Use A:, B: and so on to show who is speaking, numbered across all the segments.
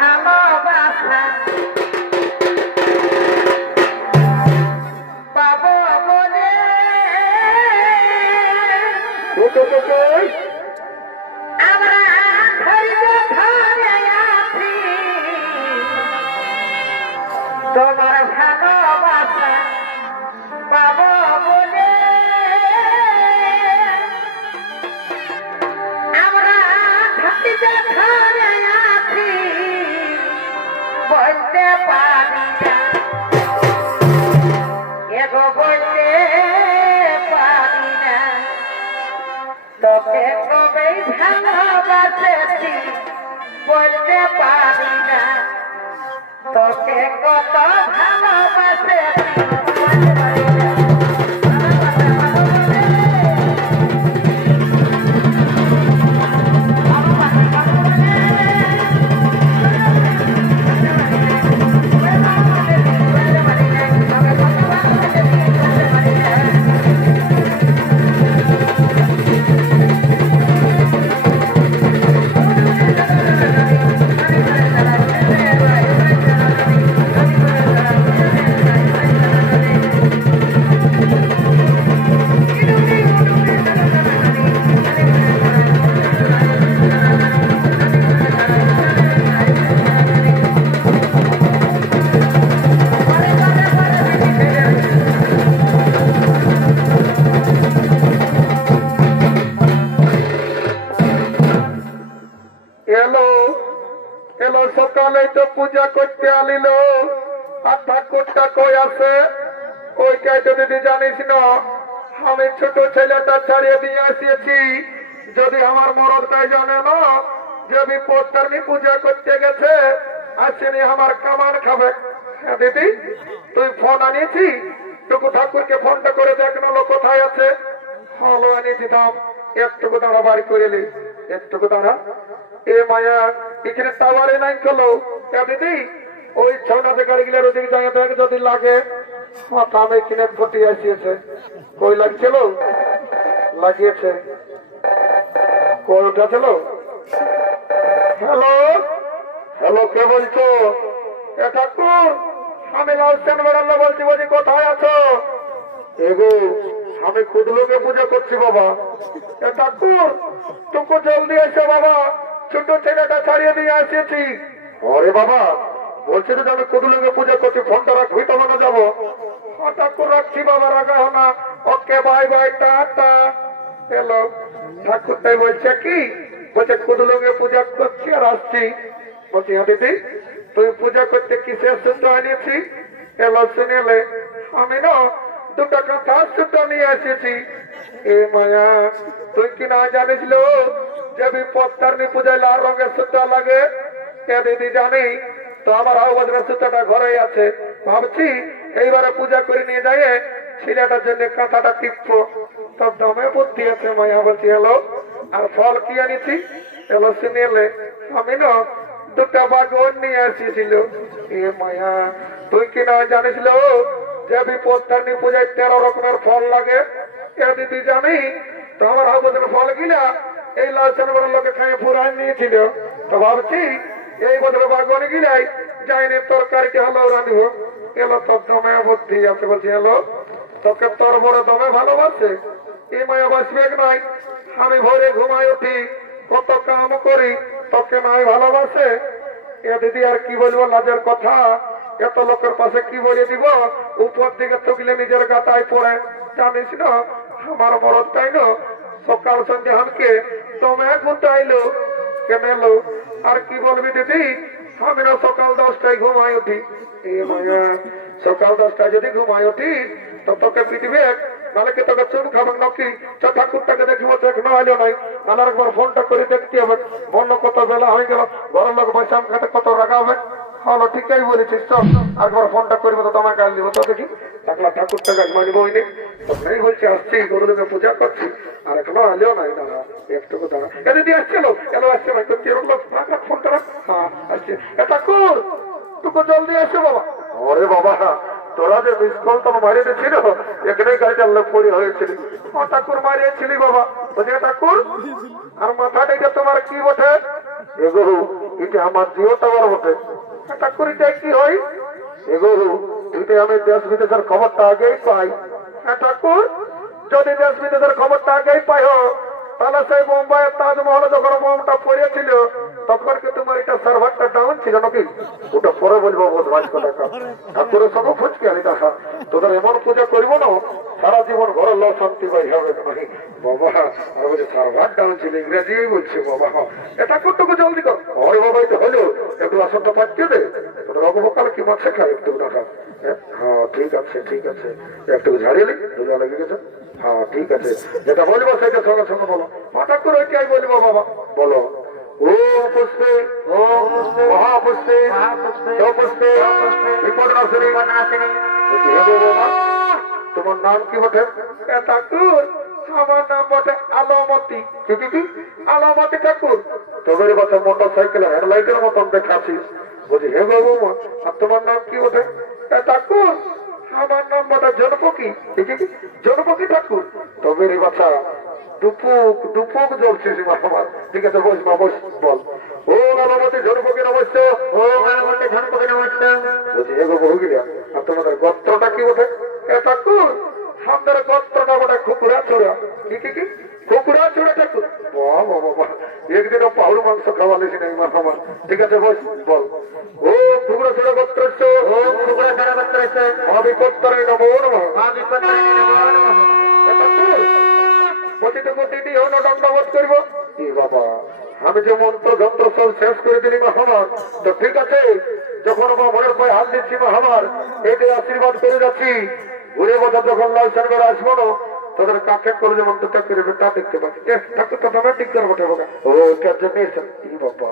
A: ভালোবাসা ভালোবাসেছি বলতে পারি না? তোকে কত ভালোবাসেছি।
B: এলো এলো সকালে তো পূজা করতে আলিল আর ঠাকুরটা কই আছে? ওইটাই তো দিদি জানিস না। আমি ছোট ছেলেটা ছাড়িয়ে দিয়ে আসিয়েছি যদি আমার মরদটাই জানে না যে বিপদটানি পূজা করতে গেছে আসেনি আমার কামান খাবে। হ্যাঁ দিদি, তুই ফোন আনিয়েছি? টুকু ঠাকুরকে ফোনটা করে দেখ না কোথায় আছে। হলো আনিয়েছি দাম একটুকু দাঁড়া, বাড়ি করে নি। একটুকু দাঁড়া। এ মায়া, এখানে নাই কলো। ওই গাড়িগুলোর ওদিকে দেখ যদি লাগে, মাথা আমি কিনে আসিয়েছে। কই লাগছিল? লাগিয়েছে। কই হ্যালো? হ্যালো, কে বলছো? এ ঠাকুর বলছি কোথায় আছো? এগো আমি খুদলোকে পূজা করছি বাবা। এ ঠাকুর তুমি জলদি এসো বাবা। ছোট ছেলেটা ছাড়িয়ে নিয়ে আসিয়েছি। আরে বাবা, বলছি তো যে আমি কুদুলঙ্গে পূজা করছি ফোনটা রাখবি তবে না যাব? ও ঠাকুর রাখছি বাবা রাখা হনা okay, bye bye, tata. Hello ঠাকুর তাই বলছে, কি? বলছে, কুদুলঙ্গে পূজা করছি আর আসছি। বলছি হ্যাঁ দিদি তুই পূজা করতে কিসের সূত্র আনিয়েছি। এলো শুনেলে আমি না দুটো কথা সূত্র নিয়ে এসেছি এ মায়া, তুই কি না জানিস লো যে বিপত্তারনি পূজায় লাল রঙের সূত্র লাগে এ দিদি জানি? তো আমার আহ্বাদের সূত্রটা ঘরেই আছে। ভাবছি এইবারে পূজা করে নিয়ে যাই ছেলেটার জন্য কাঁথাটা টিপবো তোর দমে বুদ্ধি আছে, মায়া বলছি, এলো, আর ফল কি আনিছি? শুনে এলে আমি না দুটা বাগন নিয়ে আসিছিল এ মায়া, তুই কি না জানিস লো, যে বিপত্তারনি পূজায় তেরো রকমের ফল লাগে? এ দিদি জানি? তো আমার আহ্বাদের ফল গিলা এই লাল চানবর লোকে খাই ফুরাই নিয়েছিল। তো ভাবছি, এই বদলে বাগন গিলাই যাইনি তরকারিকে হলো, রাঁধিব। এলো তোর দমে বুদ্ধি আছে বলছি, এলো, তোকে তোর বড় দমে ভালোবাসে। এই মায়া বাসবে নাই? আমি ভোরে ঘুমাই উঠি, কত কাম করি, তোকে নাই ভালোবাসে। এ দিদি আর কি বলব, লাজের কথা। এত লোকের পাশে কি বলে দিব? উপর দিকে তুকলে নিজের গাতায় পড়ে। জানিস না, আমার মরদ তাই না? সকাল সন্ধ্যে হামকে তুমি গুটাইলো কেন এলো আর কি বলবি দিদি? আমি না সকাল দশটায় ঘুমাই উঠি। সকাল দশটায় যদি ঘুমাই উঠি, তো তোকে পৃথিবী নাহলে কি তোকে চুন খাবেন নাকি? চ ঠাকুরটাকে দেখব এখনও আইলো নাই। নাহলে একবার ফোনটা করে দেখতে হবে। বন্য কত বেলা হয়ে গেল। ঘরের লোক বৈশাম খাতে কত রাখা হবে হলো ঠিকই বলেছিস চল আর একবার ফোনটা করব তো তোমাকে দিব। তো দেখি একলা ঠাকুরটাকে মানিব হইনি তো নেই বলছি আসছি গরুদেরকে পূজা করছি। আর এখনও আলেও নাই দাঁড়া একটুকু দাঁড়া। এ দিদি আসছিল? এলো আসছে না তো কীরকম রাখ ফোনটা রাখ। হ্যাঁ আসছে। এ ঠাকুর টুকু জলদি আসো বাবা। ওরে বাবা তোরা যে মিস কল তো মারিয়ে দিয়েছিল এখানে গাড়িটা লোক পড়ে হয়েছিল। ও ঠাকুর মারিয়েছিলি বাবা। বলছে ঠাকুর আর মাথাটা এটা তোমার কি বটে? এগুলো এটা আমার জিওটা বড় বটে। এটা করে কি হয়? এগো যদি আমি দেশ বিদেশের খবরটা আগেই পাই। হ্যাঁ ঠাকুর। যদি দেশ বিদেশের খবরটা আগেই পাই হো তাহলে সেই বোম্বাইয়ের তাজমহলে যখন বোমটা পড়েছিল তখন কি তোমার এটা সার্ভারটা ডাউন ছিল নাকি? ওটা পরে বলব বোধ ভাই কথা। ঠাকুরের সঙ্গে ফুচকে আনি দেখা তোদের এমন পূজা করব না সারা জীবন ঘরের লোক শান্তি পাই হবে নাকি বাবা আর বলছে সার্ভার ডাউন ছিল ইংরেজি বলছে বাবা। এটা করতে জলদি কর। আসনটা পাঠিয়ে দে তোদের কি মাছ শেখা একটু দেখা হ্যাঁ? ঠিক আছে ঠিক আছে। একটু ঝাড়িয়ে নি ধুলা লেগে গেছে হ্যাঁ ঠিক আছে। যেটা বলব সেটা সঙ্গে সঙ্গে বলো। হঠাৎ করে ওইটাই বলব, বাবা। বলো। তোমার নাম কি বটে? ঠাকুর আমার নাম বটে আলমতি। আলমতি ঠাকুর। তোদের বাচ্চা মোটর সাইকেল হেডলাইটের মতন দেখাচ্ছিস বলছি হে বাবু আর তোমার নাম কি এ ঠাকুর আমার নাম বটে জনপকি? জনপকি ঠাকুর। বাচ্চা দুপুক দুপুক জ্বলছিস বাবা। ঠিক আছে বস মা বস বল। ও আলমতি জনপকি নমস্য ও আলমতি জনপকি নমস্য বলছি হে বহু গিলা আর তোমাদের গোত্রটা কি এ ঠাকুর আমাদের গোত্রটা বটে খুকুরা চোরা কি কি কি? খুকুরা চোরা ঠাকুর বাহ বাহ বাহ একদিন পাহুড় মাংস খাওয়ালিস নাই মা ঠিক আছে বস বল। ও খুকুরা চোরা ও খুকুরা নমো। নমঃ। নমো নমঃ হন দণ্ডবোধ করব। বাবা আমি যে মন্ত্র যন্ত্র সব শেষ করে দিলি মা আমার তো ঠিক আছে যখন আমার মনের পায়ে হাত দিচ্ছি মা আমার এটাই আশীর্বাদ করে যাচ্ছি। ঘুরে বছর যখন লাল সাহেবের আসব না, তোদের কাকে করে যেমন দুটা করবে তা দেখতে পাচ্ছি। ঠাকুর তো তোমার ঠিক করে বটে বাবা ও এটার বাবা,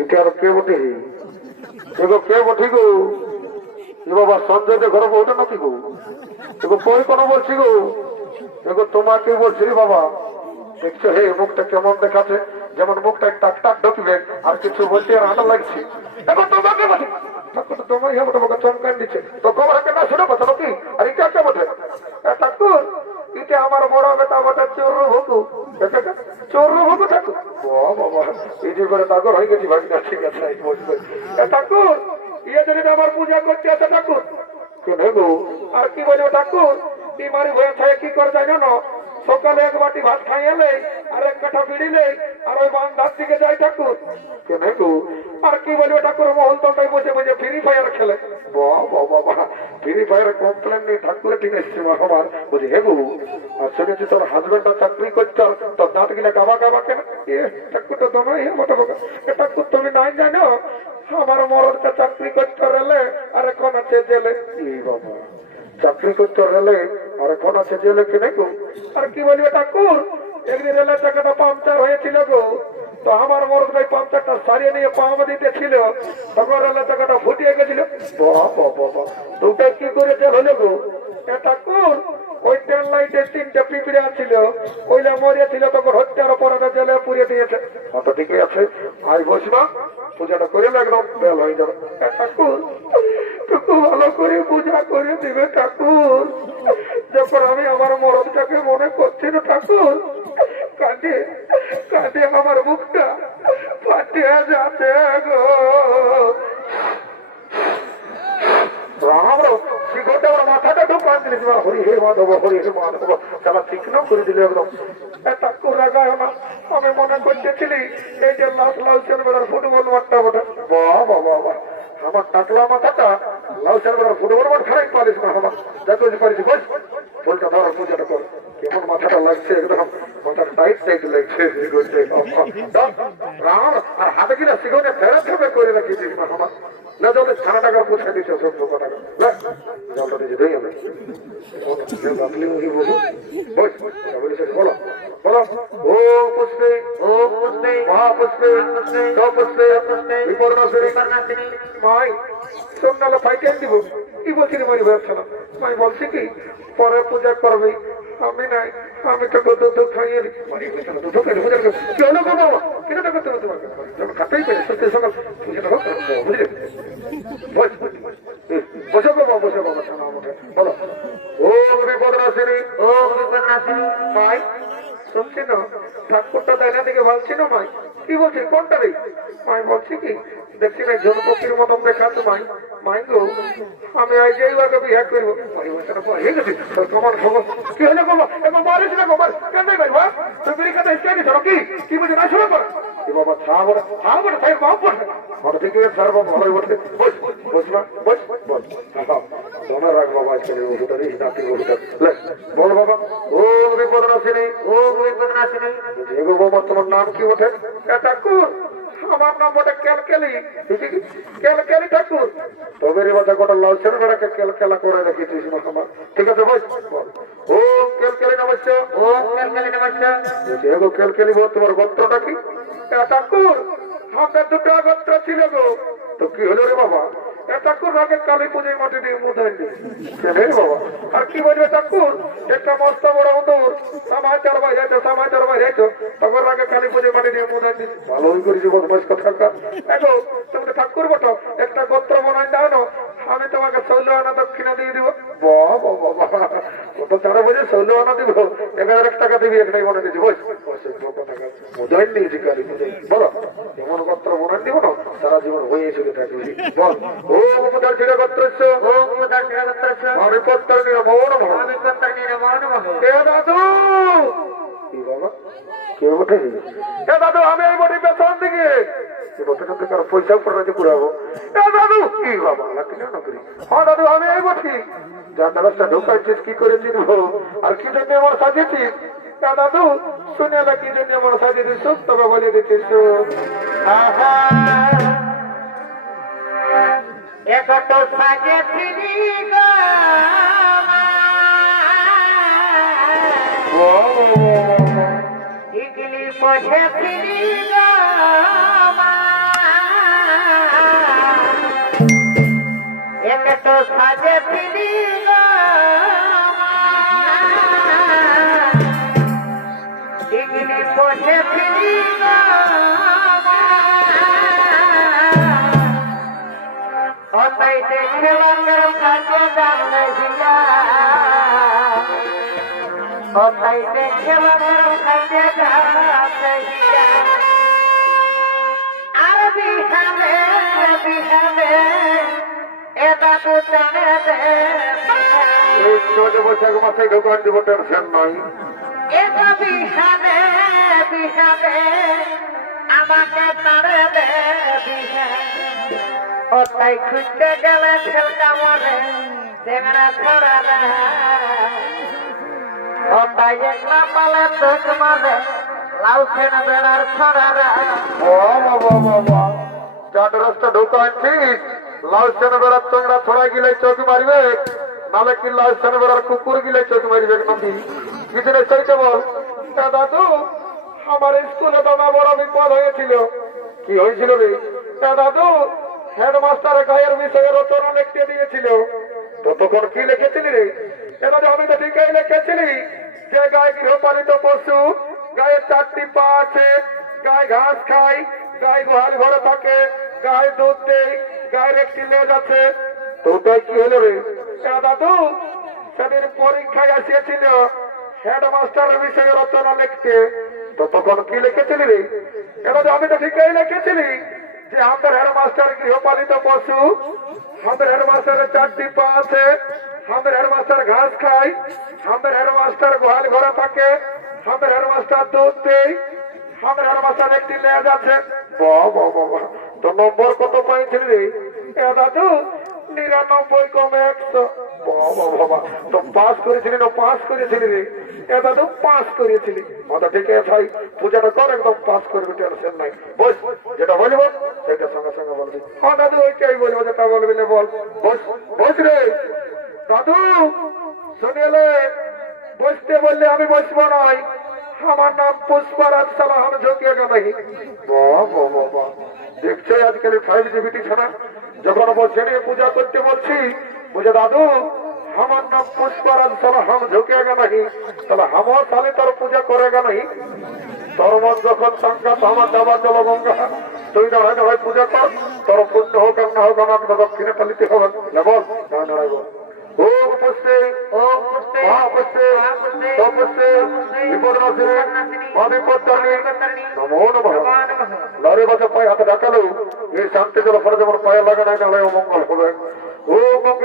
B: এটা আর কে বটে? এগো কে বটে গো? বাবা সঞ্জয়দের ঘরে বউটা নাকি গো? এগো কই কোনো বলছি গো। এগো তোমাকে বলছি বাবা, দেখছ হে, মুখটা কেমন দেখাচ্ছে? যেমন মুখটা টাক টাক ঢুকবে, আর কিছু বলতে আর আনা লাগছে। এখন তোমাকে বলছি। না শুনে কথা নাকি? আর এটা কে বটে। এ ঠাকুর, এটা আমার বড় বেটা বটে চোর ভুকু। চোর ভুকু ঠাকুর। ও বাবা এই যে করে তাগর হয়ে গেছি ভাবি না, ঠিক আছে ঠাকুর ইয়ে যদি আমার পূজা করতে আছে ঠাকুর। কেন গো? আর কি বলব ঠাকুর? বিমারি হয়ে থাকে, কি করে জানো? সকালে এক বাটি ভাত খাই আর এক কাঠা বিড়িলে আর ওই বান্ধার দিকে যায় ঠাকুর। কেন গো আর কি বলব ঠাকুর? মহল তন্ডায় বসে বসে ফ্রি ফায়ার খেলে। বাহ বাবা ফ্রি ফায়ার কমপ্লেন নেই ঠাকুরে ঠিক আছে আমার বলছি, হে গো আর শুনেছি তোর হাজবেন্ডটা চাকরি করছ তোর দাঁত গিলা গাবা গাবা কেন? এ, ঠাকুর তো তোমার হে মোটা বাবা এ, ঠাকুর, তুমি নাই জানো? আমার মরদটা চাকরি করতে রেলে, আর এখন আছে জেলে। এই বাবা, চাকরি করতে রেলে, আর এখন আছে জেলে কিনে আর কি বলবে ঠাকুর? একদিন রেলের চাকাটা পাংচার হয়েছিল গো। তো আমার মরদ ভাই পাংচারটা সারিয়ে নিয়ে পাম দিতে ছিল। তখন রেলের চাকাটা ফুটিয়ে গেছিল। দুটাই কি করে জেল হলো গো? এ ঠাকুর, ওই ট্রেন লাইটে তিনটে পিঁপড়ে ছিল ওইলা মরিয়েছিল তখন হত্যার অপরাধে জেলে পুড়িয়ে দিয়েছে। অত ঠিকই আছে। আজ বসবা পূজাটা করে একদম বেল হয়ে যাবে। ঠাকুর একটু ভালো করে পূজা করে দিবে ঠাকুর। যখন আমি আমার মরদটাকে মনে করছি না ঠাকুর কাঁদে কাঁদে আমার মুখটা। ফাটিয়ে যাচ্ছে গো। রাম রাম শিখতে ওর মাথাটা ঢুকান দিলিস বা হরি হে মাধব, হরি হে মাধব। সারা চিকনো করে দিল একদম। আমার আমার কর। কেমন মাথাটা লাগছে একদম মাথা টাইট টাইট লাগছে রাম, আর হাতে কিনা শিখনে ফেরত হবে করে রাখি আমার না জলদি ছানা টাকার পুষে দিচ্ছে সত্য কথা। জলটা দিচ্ছে ধুই আমি বাপলি মুখে বলিস বলো। বলো, ও পুষ্পে ও পুষ্পে, মহাপুষ্পে, সপুষ্পে বিপর্ণাশিনী মাই সন্ধ্যালে ফাইটেন দিব। কি বলছি রে মারি ভাবছে মাই কি পরে পূজা করবি। আমি নাই আমি তো দুধ দুধ খাইয়ে দিই। মারি বলছে না, দুধ খাইলে পূজা করবি কি হলো গো বাবা? কেন টাকা তুমি তোমাকে? যখন খাতেই পারি সত্যি সকাল। পূজাটা হোক বুঝলি? বস বাবা বসো বাবা শোনা আমাকে। বলো। ও বিপদনাশিনী ও বিপদনাশিনী মাই শুনছি না। ঠাকুরটা দাইনা দিকে ভাবছি না মাই কি বলছিস কোনটা রে? মাই বলছি কি দেখছি না জনপক্ষীর মতন দেখাচ্ছে মাই মাই গো আমি আজ এই ওকে বিয়ে করব ওই বছর পর হয়ে গেছি। তোমার খবর কি হলো বাবা এখন মারিস না বাবা কেন ভাই বা বিড়ি কথা এসে গেছো কি কি বুঝে না শুরু কর। এ বাবা, ছাড় ছাড় বড় তাই বাপ ঠিক আছে স্যার বাবা ভালোই বলছে বস বস না বস বল তোমার রাখ বাবা, আজকে ওষুধ রিস নাতি ওষুধ লে, বল বাবা, ও বিপদ নাসিনি নাম কি ওঠে আমার নাম ওটা কেলকেলি। কেলকেলি ঠাকুর। বাচ্চা লাল ছেলে বেড়াকে কেলকেলা করে রেখেছিস আমার ঠিক আছে ভাই ও কেলকেলি নমস্য। ও কেলকেলি নমস্য। কেলকেলি বল তোমার গোত্রটা কি? ঠাকুর আমরা দুটো গোত্র ছিল গো। তো কি হলো রে বাবা? ঠাকুর আগে কালী পুজোয় মাটি দিয়ে মুদাই বাবা? আর কি বলবে ঠাকুর? একটা মস্ত বড় উদর সমাচার বাইরে যাইতো সমাচার বাইরে যাইতো। তখন আগে কালী পুজোয় মাটি দিয়ে মুদাই ঠাকুর বটো। একটা গোত্র বানাই দাও আমি তোমাকে ষোলো আনা দক্ষিণা দিয়ে দিব। বাবা বাবা। বোঝে ষোলো আনা দিব এক টাকা দিবি একটাই মনে দিচ্ছি মুদাই নিয়েছি কালী পুজোয়। বলো। গোত্র মনে দিব না সারা জীবন হয়ে চলে থাকবে বল ও মুদার ছিল গোত্রস্য ও মুদার ছিল গোত্রস্য আমি পত্তর নিয়ে মৌন আমি পত্তর নিয়ে মৌন এ দাদু কি বাবা কে বটে এ দাদু আমি এই বটি পেছন দিকে পয়সা উপর পুরাবো দাদু কি বাবা হ্যাঁ দাদু আমি এই বটি যা ব্যবস্থা ঢোকাইছিস কি করে চিনবো আর কি জন্য আমার সাজিয়েছিস তা দাদু, শুনে এলা কি জন্য আমার সাজিয়ে দিস তবে বলে দিচ্ছিস
A: আহা! একট সাজে ফিরি ইগলি মঝে ফিরি গো একট সাজে ফিরি অতাই দেখে বাংলার কাছে আর বিহানে বিহানে এটা তো জানে
B: এই ছোট বৈশাখ মাসে ঢোকান দিব টেনশন নাই
A: এটা বিহানে বিহানে আমাকে তারে দে বিহানে অতাই খুঁজতে গেলে ছেলটা মনে সেখানে ছড়া অতাই একলা পালে তোক মানে লাউ ফেন বেড়ার ছড়া
B: বাবা বাবা বাবা চাট রাস্তা ঢোকাচ্ছিস লাল সেন বেড়ার চোখরা ছড়া গিলে চোখ মারবে? নালে কি লাল সেন বেড়ার কুকুর গিলে আমার স্কুলে দাদা বড় বিপদ হয়েছিল। কি হয়েছিল রে? দাদু, হেডমাস্টার গায়ের বিষয়ে রচনা লিখতে দিয়েছিল। ততক্ষণ কি লিখেছিলি রে? এটা আমি তো ঠিকই লিখেছিলি যে গায়ে গৃহপালিত পশু গায়ের চারটি পা আছে, গায়ে ঘাস খায়, গায়ে গোহাল ঘরে থাকে, গায়ে দুধ দেয়, গায়ের একটি লেজ আছে। তো ওটাই কি হলো রে? দাদু, সেদিন পরীক্ষায় আসিয়েছিল হেডমাস্টারের বিষয়ে রচনা লিখতে। তো কি লিখেছিলি রে? যে আমি তো ঠিকই লিখেছিলি যে আমাদের হেডমাস্টার গৃহপালিত পশু, আমাদের হেডমাস্টারের চারটি পা আছে, আমাদের হেডমাস্টার ঘাস খায়, আমাদের হেডমাস্টার গোহাল ঘরে থাকে আমাদের হেডমাস্টার দুধ দেয়, আমাদের হেডমাস্টার একটি লেজ আছে। তো নম্বর কত পাইছিলি রে? এ দাদু, নিরানব্বই কমে একশো। বাবা তো পাস করেছিলি না পাস করেছিলি রে? এ দাদু পাস করেছিলি। মাথা আছে ভাই, পূজাটা কর একদম পাস করবি টেনশন নাই। বস, যেটা বলব সেটা সঙ্গে সঙ্গে বলবি। হ্যাঁ দাদু ওইটাই বলব, যেটা বলবি না বল। বস বস রে। দাদু শুনেলে বসতে বললে আমি বসবো নাই আমার নাম পুষ্পারাজ সালাহ আমি ঝুঁকিয়ে বাবা দেখছ, আজকাল ফাইভ জিবিটি ছাড়া যখন বসে নিয়ে পূজা করতে বলছি বুঝে দাদু আমার নাম পুষ্পারাজ সালাহ হাম ঝুঁকিয়ে গেলাই তাহলে আমার তাহলে তোর পূজা করে গেলাই তোর মন যখন তো আমার যাবা চলো গঙ্গা তুই দাঁড়াই দাঁড়াই পূজা কর তোর পুণ্য হোক আর না হোক আমাকে দক্ষিণে পালিতে হবে। না বল না দাঁড়াই বল। ও পুষ্পে
A: ওম পুষ্পে
B: মহাপুষ্পে
A: মহাপুষ্পে
B: সপুষ্পে বিপদনাশিনী অবিপত্তারিণী নমো নমঃ।
A: নমঃ নমঃ।
B: লরে বাচ্চা পায়ে হাতে ডাকালো এই শান্তি জল ফলে যেমন পায়ে লাগা নাই নালে মঙ্গল হবে।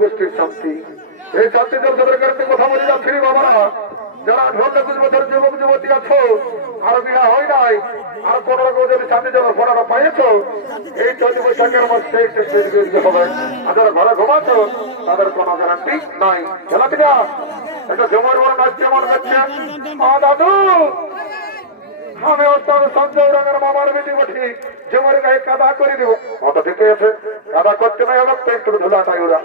B: গোষ্ঠীর শান্তি। এই শান্তি তাদের কাছে কথা বলে যাচ্ছি বাবারা যারা ঢোল একুশ বছর যুবক, যুবতী আছো, আর বিনা হয় নাই, আর কোন রকম যদি শান্তি জল ফোনাটা পাইছো এই চৌদ্দ বৈশাখের মধ্যে হবে। আর যারা ঘরে ঘুমাচ্ছ, তাদের কোনো গ্যারান্টি নাই। খেলা টিকা একটা জমার বড় নাচছে আমার মা দাদু! আমি ওস্তাদ সঞ্জয় রঙের মামার বেটি বটি জমির গায়ে কাদা করে দিব। মাথা ঠিক আছে কাদা করতে নাই আমার তো একটু ধুলা নাই ওরা।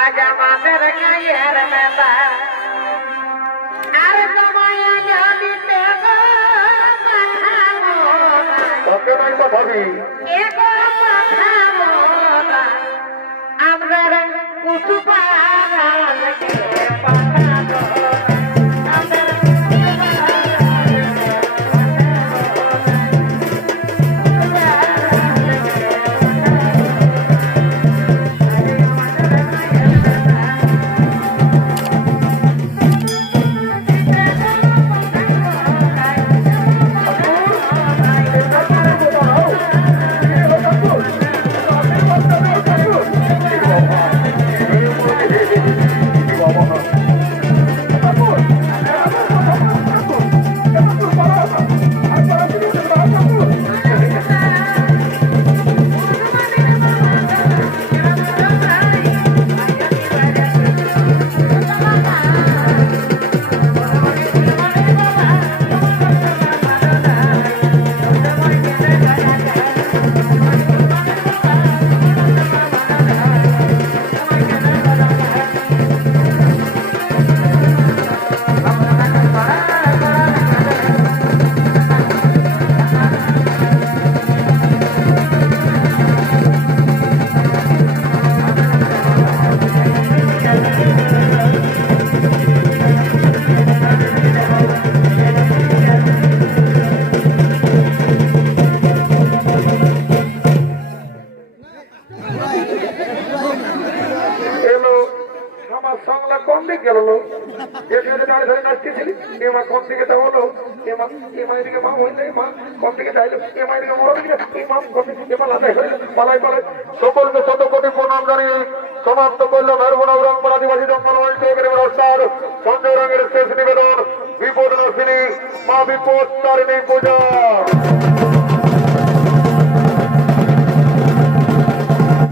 A: আজ আমাদের গায়ের মেলা।
B: নাই পাঠাবো
A: না। আমরা কুসু
B: নাচতেছিলি। এমা কোন দিকে তা হলো? এমা এমা এদিকে মা হইলে মা কোন দিকে যাইলো এমা এদিকে মরো দিকে হইল পালাই পালাই। সকলকে শত কোটি প্রণাম জানিয়ে সমাপ্ত করল মেরবনা রংপাল আদিবাসী জঙ্গল চৌধুরী রসার সঞ্জয় রঙের শেষ নিবেদন। বিপদ নাশিনী মা বিপদ তারিণী পূজা।